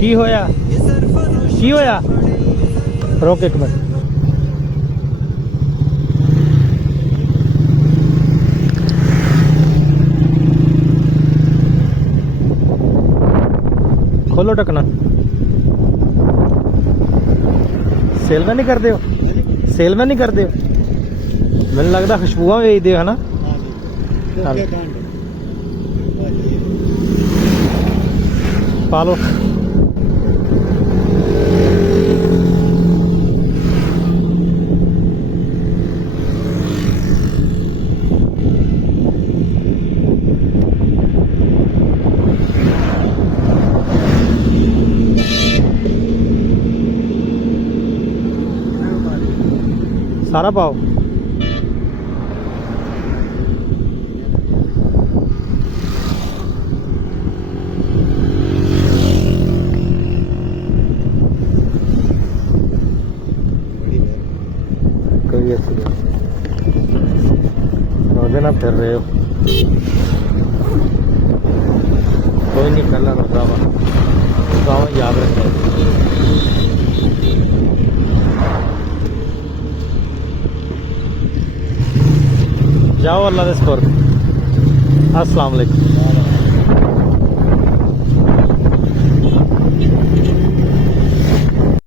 ਕੀ ਹੋਇਆ ਕੀ ਹੋਇਆ ਰੁਕ ਇੱਕ ਮਿੰਟ खोलो ढकना सेल में नहीं करते हो सेल में नहीं करते हो मैंने लगता खुशबुआ बेचते हो है ना पा लो सारा पाओ कोई ऐसी रोजे ना फिर रहे हो कोई नहीं पहला रोजा वा गाँव याद रखना जाओ अल्लाह दे स्कोर अस्सलाम वालेकुम।